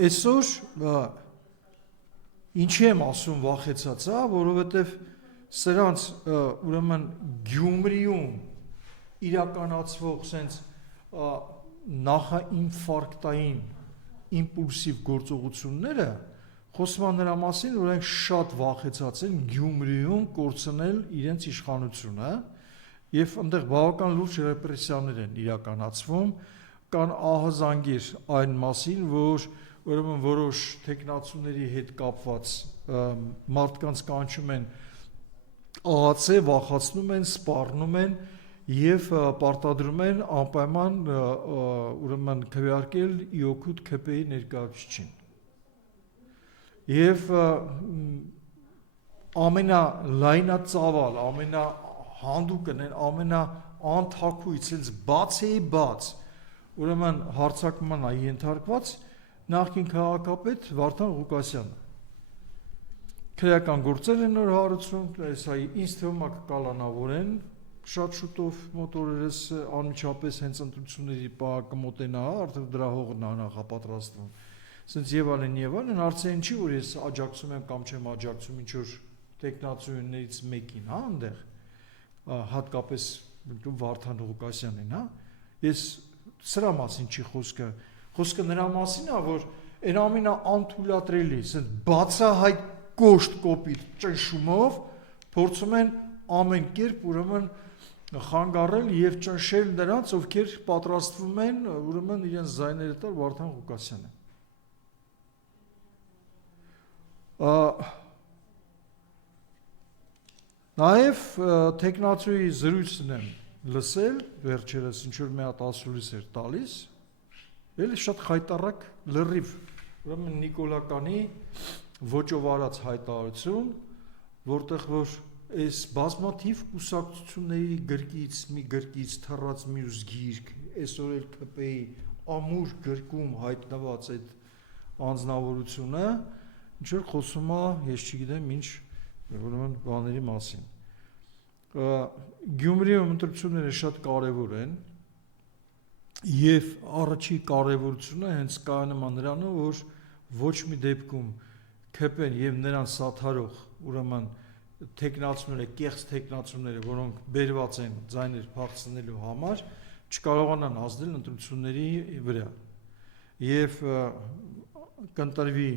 Այսօր ինչի եմ ասում վախեցած, որովհետև սրանց ուրեմն Գյումրիում իրականացվող սենց նախաինֆարկտային իմպուլսիվ գործողությունները խոսում են նրա մասին, որ այն շատ վախեցած են Գյումրիում կորցնել իրենց իշխանությունը եւ այնտեղ բավական լուրջ ռեպրեսիաներ են իրականացվում, կան ահազանգեր այն մասին, որ ուրեմն որոշ տեխնացուների հետ կապված մարդկանց կանչում են ԱԱՑ, վախացնում են, սպառնում են եւ պարտադրում են անպայման ուրեմն քվեարկել իօքուտ ՔՊ-ի ներկայացուցիչին։ Եվ ամենալայնածավալ, ամենահանդուկն, ամենաանթակույց, ինձ բաց ուրեմն հարձակման է ենթարկված նախկին քաղաքապետ Վարդան Ղուկասյանը։ Քրեական գործեր են նոր հարուցում, ինձ թվում է կկալանավորեն շատ շուտով մոտորերս անմիջապես հենց ընտրությունների պահակը մոտենա, արդեն դրա հողն է նախապատրաստվում։ Սենց եւ այլն, հարցերին չի, որ ես աջակցում եմ կամ չեմ աջակցում ինչ-որ տեխնացուներից մեկին, այնտեղ, հատկապես Վարդան Ղուկասյանին, ես սրա մասին չի խոսքը, խոսքը նրա մասին է, որ այն ամենաանթույլատրելի, սենց բացահայտ կոշտ կոպիտ ճնշումով փորձում են ամեն կերպ ուրեմն խանգարել եւ ճնշել նրանց, ովքեր պատրաստվում են ուրեմն իրենց զայները տալ Վարդան Ղուկասյանին։ Նաեւ տեխնացուի զրույցն եմ լսել, վերջերս ինչ որ մի հատ ասուլիս էր տալիս, էլ շատ խայտառակ լրիվ, ուրեմն Նիկոլականի ոճով արած հայտարարություն, որտեղ որ այս բազմաթիվ կուսակցությունների մի գրկից թռած մյուս գիրք, այսօր էլ ՔՊ-ի ամուր գրկում հայտնված այդ անձնավորությունը, ինչ որ խոսում է, ես չգիտեմ ինչ, ուրեմն բաների մասին։ Գյումրիում ընտրությունները շատ կարևոր են, եւ առաջի կարևորությունը հենց կայանում է նրանում, որ ոչ մի դեպքում ՔՊ-ն եւ նրան սաթարող ուրեմն տեխնացուները, կեղծ տեխնացուները, որոնք բերված են ձայներ փախցնելու համար, չկարողանան ազդել ընտրությունների վրա։ Եվ կընտրվի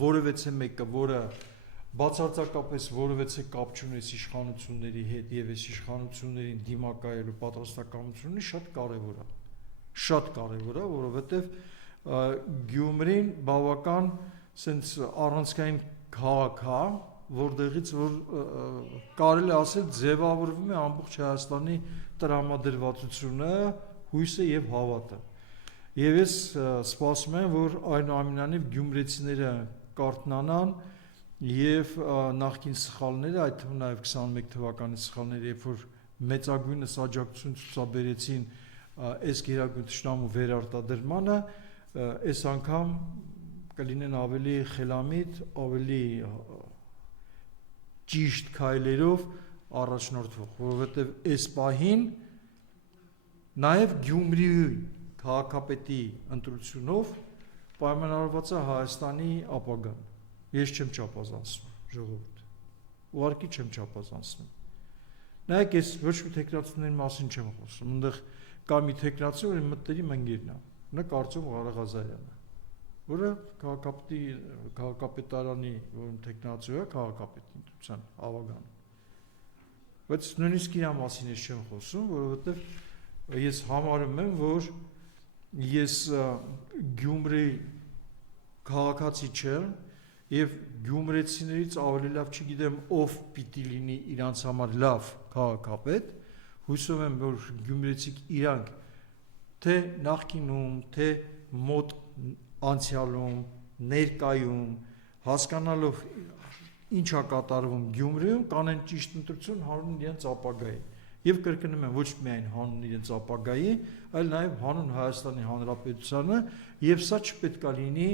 որևէ մեկը, որը բացարձակապես որևէ կապ չունի իշխանությունների հետ եւ այս իշխանություններին դիմակայելու պատրաստակամություն ունի, շատ կարեւոր է։ Շատ կարեւոր է, որովհետեւ Գյումրին բավական սենց առանցքային քաղաք է, որտեղից որ կարելի ասել ձևավորվում է ամբողջ Հայաստանի տրամադրվածությունը, հույսը եւ հավատը։ Եվ ես սպասում եմ, որ այնուամենայնիվ գյումրեցիները կարթնանան եւ նախկին սխալները, այդ թվում նաեւ 21 թվականի սխալները, երբ որ մեծագույնս աջակցություն ցուցաբերեցին այս գերագույն թշնամու վերարտադրմանը, այս անգամ կլինեն ավելի խելամիտ, ավելի ճիշտ քայլերով առաջնորդվող, որովհետև այս պահին նաև Գյումրիի քաղաքապետի ընտրությունով պայմանավորված է Հայաստանի ապագան։ Ես չեմ չափազանցնում, ժողովուրդ, ուղղակի չեմ չափազանցնում։ Նայեք, ես ոչ մի տեխնացուների մասին չեմ խոսում, այնտեղ կա մի տեխնացու, որի մտերիմ ընկերն է, նա կարծում Ղարաղազարյանը, որը քաղաքապետարանի տեխնացու է, քաղաքապետի ընտրության ավագան։ Բայց նույնիսկ իր մասին ես չեմ խոսում, որովհետև ես համարում եմ, որ ես Գյումրի քաղաքացի չեմ եւ գյումրեցիներից ավելի լավ չգիտեմ ով պիտի լինի իրանց համար լավ քաղաքապետ, հույսով եմ, որ գյումրեցիք իրանք թե նախկինում, թե մոտ անցյալում, ներկայում, հասկանալով ինչ է կատարվում Գյումրիում, կանեն ճիշտ ընտրություն հանուն իրենց ապագայի։ Եվ կրկնում եմ, ոչ միայն հանուն իրենց ապագայի, այլ նաև հանուն Հայաստանի Հանրապետությանը, եւ սա չպետք է լինի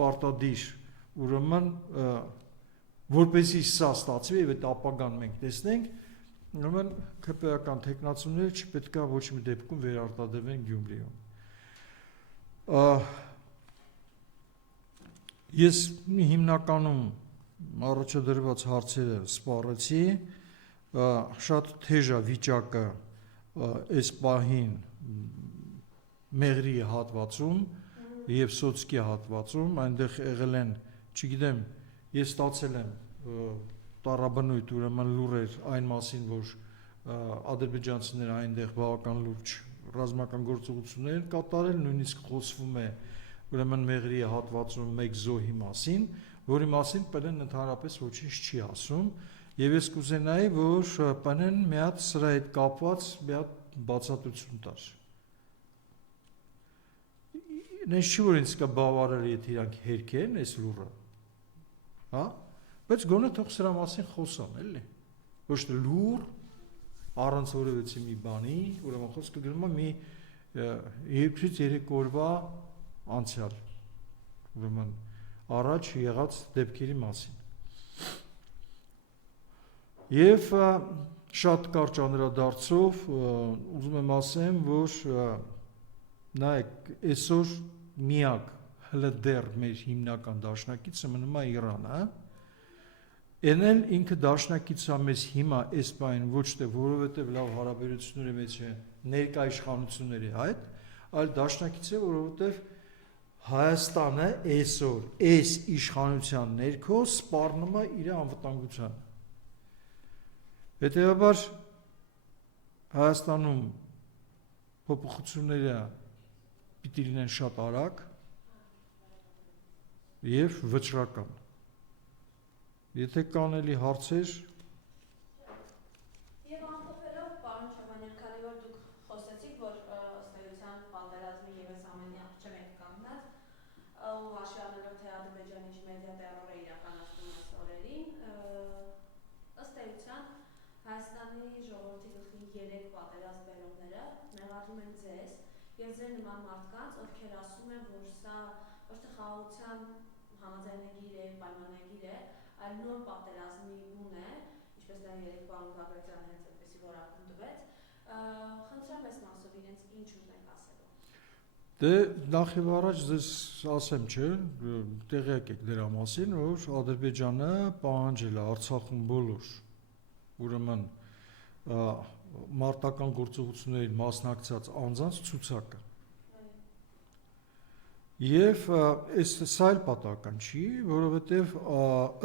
պարտադիր, ուրեմն որպեսզի սա ստացվի եւ այդ ապագան մենք տեսնենք, ուրեմն ՔՊ-ական տեխնացուները չպետք է ոչ մի դեպքում վերարտադրվեն Գյումրիում։ Ես հիմնականում առաջադրված հարցերը սպառեցի, շատ թեժ է վիճակը այս պահին Մեղրի հատվածում եւ Սոցկի հատվածում, այնտեղ եղել են, չգիտեմ, ես ստացել եմ տառաբնույթ, ուրեմն լուրեր այն մասին, որ ադրբեջանցիները այնտեղ բավական լուրջ ռազմական գործողություններ են կատարել, նույնիսկ խոսվում է ուրեմն Մեղրի հատվածում մեկ զոհի մասին, որի մասին ՊՆ-ն ընդհանրապես ոչինչ չի ասում, եւ ես կուզենայի, որ ՊՆ-ն մի հատ սրա հետ կապված մի հատ բացատրություն տար։ Նենց չի, որ ինձ կա բավարար, եթե իրանք հերքեն այս լուրը, հա, բայց գոնե թող սրա մասին խոսան, էլի, ոչ թե լուր, առանց որևէ մի բանի, ուրեմն խոսքը գնում է մի 2-3 օրվա անցյալ, ուրեմն առաջ եղած դեպքերի մասին։ Եվ շատ կարճ անդրադարձով ուզում եմ ասեմ, որ նայեք, այսօր միակ հələ դեռ մեր հիմնական դաշնակիցը մնում է Իրանը, Են էլ ինքը դաշնակիցը մեզ հիմա այս բային ոչ թե որովհետև լավ հարաբերությունների մեջ է ներկա իշխանությունների հետ, այլ դաշնակից է, որովհետև Հայաստանը այսօր այս իշխանության ներքո սպառնում է իր անվտանգությանը։ Հետևաբար Հայաստանում փոփոխությունները պիտի լինեն շատ արագ եւ վճռական։ Եթե կան էլի հարցեր։ Եվ ամփոփելով, պարոն Չոբանյան, քանի որ դուք խոսեցիք, որ ըստ էության պատերազմի ևս ամենի չեմ եք կանգնած, ու հաշվի առնելով, թե Ադրբեջանի մեդիա տերորը իրականացնում այս օրերին, ըստ էության Հայաստանի ժողովրդի գլխի 3 պատերազմ բերողները մեղադրում են ձեզ եւ ձեր նման մարդկանց, ովքեր ասում են, որ սա ոչ թե խաղաղության համաձայնագիր է, պայմանագիր է, այլ նոր պատերազմի բուն է, ինչպես դա երեք պարոն Բագրատյանը հենց այդպեսի որակում տվեց, խնդրեմ այս մասով իրենց ինչ ուզենք ասելու։ Դե նախ եւ առաջ ձեզ ասեմ, չէ, տեղյակ եք դրա մասին, որ Ադրբեջանը պահանջել է Արցախում բոլոր ուրեմն մարտական գործողություններին մասնակցած անձանց ցուցակը։ Եվ սա էլ պատահական չի, որովհետև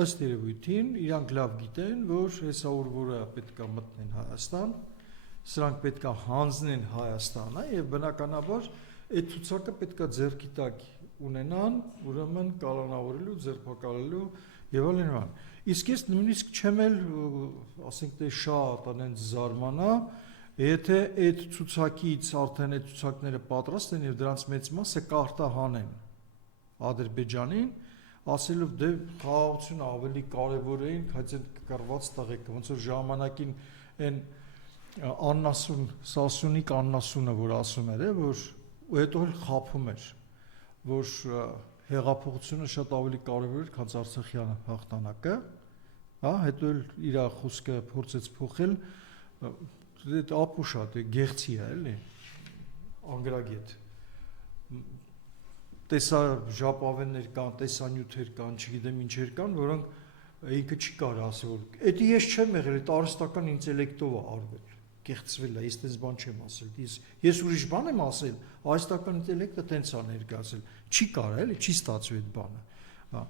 ըստ երևույթին իրանք լավ գիտեն, որ հեսա օրվորը պետք է մտնեն Հայաստան, սրանք պետք է հանձնեն Հայաստանը եւ բնականաբար այդ ցուցակը պետք է ձեռքի տակ ունենան, ուրեմն կալանավորելու, ձերբակալելու եւ այլն։ Իսկ ես նույնիսկ չեմ էլ, ասենք թե շատ անենց զարմանա, եթե այդ ցուցակից արդեն այդ ցուցակները պատրաստ են եւ դրանց մեծ մասը կարտահանեն Ադրբեջանին, ասելով դե խաղաղությունը ավելի կարևոր է, քան այդ կռված տղեկը, ոնց որ ժամանակին այն աննասուն, Սասունիկ աննասունը, որ ասում էր, որ ու հետո էլ խափում էր, որ հեղափոխությունը շատ ավելի կարևոր էր, քան Արցախյան հաղթանակը, հա, հետո էլ իր խոսքը փորձեց փոխել, այդ ապուշա, դե գեղցի է, էլի, անգրագետ, տեսա ժապավեններ կան, տեսանյութեր կան, չգիտեմ ինչեր կան, որոնք ինքը չի կարող ասել, որ էդի ես չեմ եղել, այդ արհեստական ինտելեկտով է արվել, կեղծվել է, ես տես բան չեմ ասել, ես ուրիշ բան եմ ասել, արհեստական ինտելեկտը տենց է ներկայացել, չի կարող, էլի, չի ստացվում այդ բանը, հա,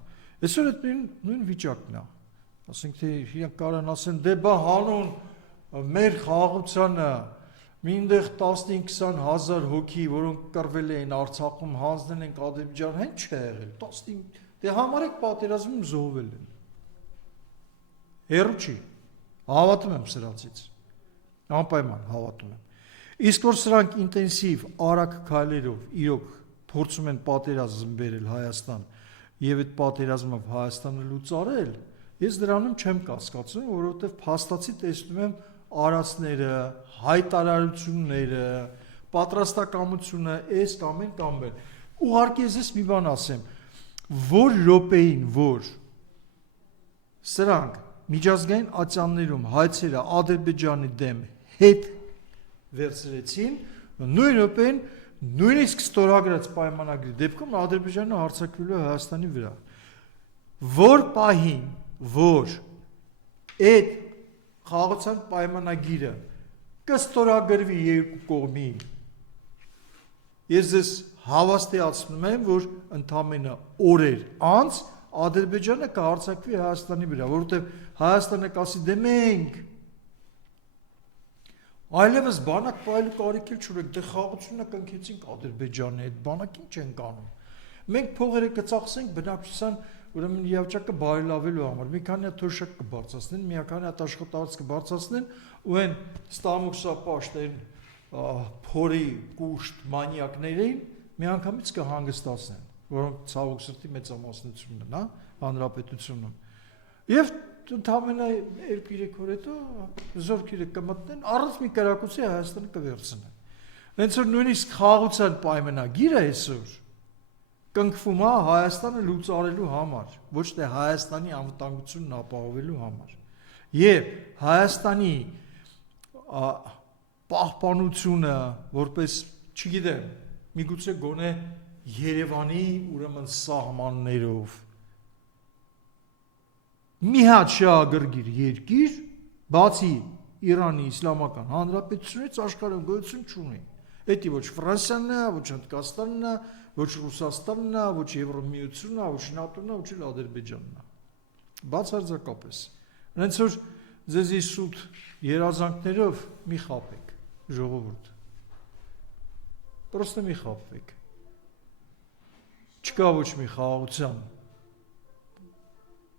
այսօր այդ նույն վիճակն է, ասենք թե իրանք կարող են ասեն, դե բա հանուն մեր խաղաղությանը մինտեղ 15-20 հազար հոգի, որոնք կռվել էին Արցախում, հանձնել են Ադրբեջան, հենց չի եղել, 15, դե համարեք պատերազմում զոհվել են, հեռու չի, հավատում եմ սրանցից, անպայման հավատում եմ, իսկ որ սրանք ինտենսիվ արագ քայլերով իրոք փորձում են պատերազմ բերել Հայաստան եւ այդ պատերազմով Հայաստանը լուծարել, ես դրանում չեմ կասկածում, որովհետեւ փաստացի տեսնում եմ արածները, հայտարարությունները, պատրաստակամությունը, այս կամ այն կամ բան։ Ուղղակի ես մի բան ասեմ, որ րոպեին, որ սրանք միջազգային ատյաններում հայցերը Ադրբեջանի դեմ հետ վերցրեցին, նույն րոպեին նույնիսկ ստորագրած պայմանագրի դեպքում Ադրբեջանը հարձակվելու է Հայաստանի վրա։ որ պահին, որ այդ խաղաղության պայմանագիրը կստորագրվի երկու կողմի, ես ձեզ հավաստիացնում եմ, որ ընդամենը օրեր անց Ադրբեջանը կհարձակվի Հայաստանի վրա, որովհետև Հայաստանը կասի դե մենք այլևս բանակ պայելու կարիք էլ չունենք, դե խաղաղությունը կնքեցինք Ադրբեջանի հետ, բանակ ինչ ենք անում։ Մենք փողերը կծախսենք բնակչության ուրեմն իրավիճակը բարելավելու համար, մի քանի հատ թոշակ կբարձրացնեն, մի քանի հատ աշխատավարձ կբարձրացնեն, ու այն ստամոքսապաշտ այն փորի կուշտ մանյակներին միանգամից կհանգստացնեն, որոնք ցավոք սրտի մեծամասնությունն են, հա, հանրապետությունում։ Եվ ընդամենը 2-3 օր հետո զորքերը կմտնեն, առանց մի կրակոցի Հայաստանը կվերցնեն։ Հենց որ նույնիսկ խաղաղության պայմանագիրը այսօր կնքվում է Հայաստանը լուծարելու համար, ոչ թե Հայաստանի անվտանգությունն ապահովելու համար։ Եվ Հայաստանի պահպանությունը, որպես, չգիտեմ, միգուցե գոնե Երևանի ուրեմն սահմաններով մի հատ շահագրգիռ երկիր, բացի Իրանի Իսլամական Հանրապետությունից աշխարհում գոյություն չունի։ Դա ոչ Ֆրանսիան է, ոչ Հնդկաստանն է, ոչ Ռուսաստանն է, ոչ Եվրոմիությունն է, ոչ ՆԱՏՕ-ն է, ոչ Ադրբեջանն է։ Բացարձակապես։ Հենց որ ձեզի սուտ երազանքներով մի խաբեք, ժողովուրդ։ Պրոստը մի խաբեք։ Չկա ոչ մի խաղաղության։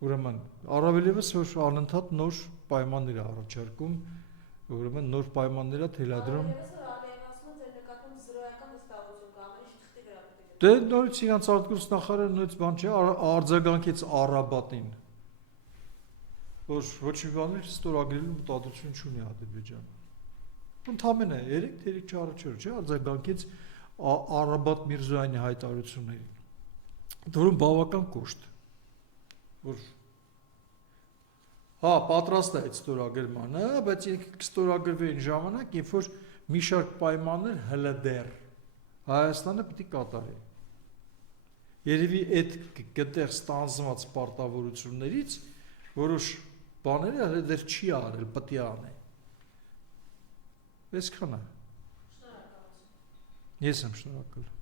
Ուրեմն առավել ևս որ անընդհատ նոր պայմաններ է առաջարկում, ուրեմն նոր պայմաններ է թելադրում։ Դե նորից իրանց արտգործնախարարը նույնիսկ բան չէ, արձագանքեց Արաբատին, որ ոչ մի բան ստորագրելու մտադրություն չունի Ադրբեջանը։ Ընդամենը 3-4 օր չէ, արձագանքեց Արաբատ Միրզոյանի հայտարարություններին, որում բավական կոշտ, որ հա, պատրաստ է այդ ստորագրմանը, բայց կստորագրվեն ժամանակ, երբ որ մի շարք պայմաններ հələ դեռ Հայաստանը պետք է կատարի։ Երևի այդ գտեղ ստանձնված պարտավորություններից որոշ բաները հələ դեռ չի արել, պետք է անի։ Այսքանը։ Ես եմ շնորհակալ։